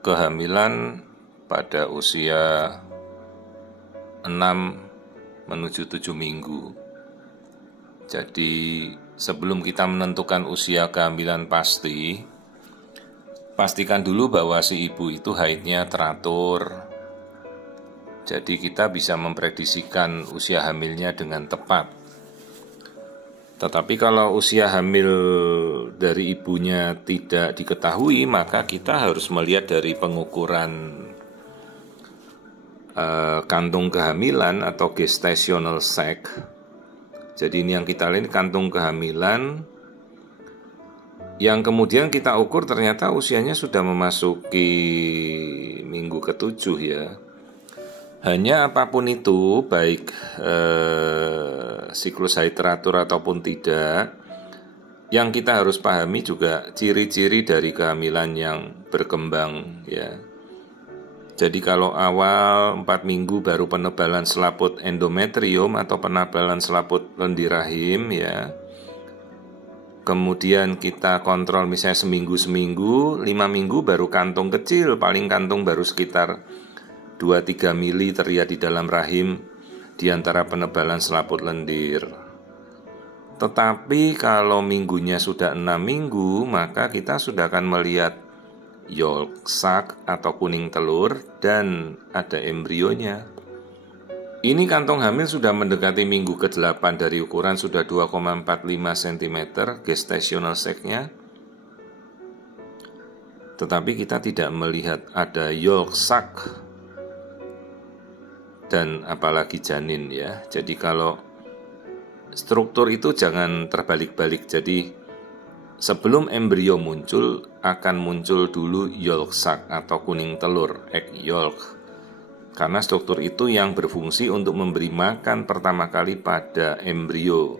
kehamilan pada usia 6 menuju 7 minggu. Jadi sebelum kita menentukan usia kehamilan pasti, pastikan dulu bahwa si ibu itu haidnya teratur. Jadi kita bisa memprediksikan usia hamilnya dengan tepat. Tetapi kalau usia hamil dari ibunya tidak diketahui, maka kita harus melihat dari pengukuran kantung kehamilan atau gestational sac. Jadi ini yang kita lihat, kantung kehamilan yang kemudian kita ukur ternyata usianya sudah memasuki minggu ke-7 ya. Hanya apapun itu, baik siklus haid teratur ataupun tidak, yang kita harus pahami juga ciri-ciri dari kehamilan yang berkembang ya. Jadi kalau awal 4 minggu baru penebalan selaput endometrium atau penebalan selaput lendir rahim ya. Kemudian kita kontrol misalnya seminggu, 5 minggu baru kantung kecil, paling kantung baru sekitar 2-3 mili terlihat di dalam rahim di antara penebalan selaput lendir. Tetapi kalau minggunya sudah 6 minggu, maka kita sudah akan melihat yolk sac atau kuning telur dan ada embrionya. Ini kantong hamil sudah mendekati minggu ke-8 dari ukuran sudah 2,45 cm gestational sac-nya. Tetapi kita tidak melihat ada yolk sac dan apalagi janin ya. Jadi kalau struktur itu jangan terbalik-balik. Jadi sebelum embrio muncul, akan muncul dulu yolk sac atau kuning telur, egg yolk. Karena struktur itu yang berfungsi untuk memberi makan pertama kali pada embrio.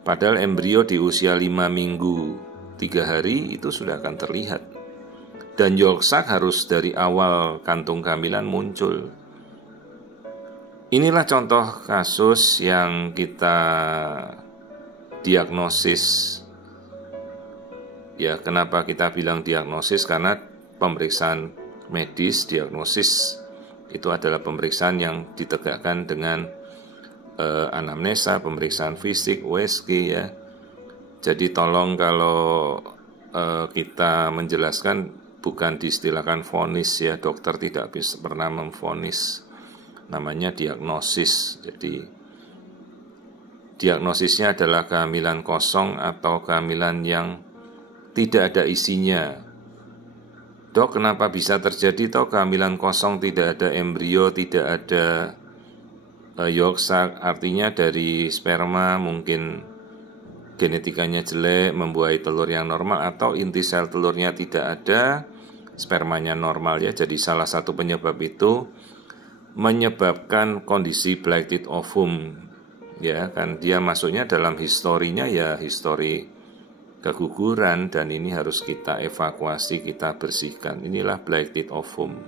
Padahal embrio di usia 5 minggu 3 hari itu sudah akan terlihat. Dan yolk sac harus dari awal kantung kehamilan muncul. Inilah contoh kasus yang kita diagnosis. Ya, kenapa kita bilang diagnosis? Karena pemeriksaan medis, diagnosis itu adalah pemeriksaan yang ditegakkan dengan anamnesa, pemeriksaan fisik, USG ya. Jadi tolong kalau kita menjelaskan bukan diistilahkan vonis ya, dokter tidak pernah memvonis, namanya diagnosis. Jadi diagnosisnya adalah kehamilan kosong atau kehamilan yang tidak ada isinya. Dok, kenapa bisa terjadi toh kehamilan kosong, tidak ada embrio, tidak ada yolk sac? Artinya dari sperma mungkin genetikanya jelek, membuahi telur yang normal, atau inti sel telurnya tidak ada, spermanya normal ya. Jadi salah satu penyebab itu menyebabkan kondisi blighted ovum ya, kan dia masuknya dalam historinya ya histori keguguran, dan ini harus kita evakuasi, kita bersihkan. Inilah blighted ovum.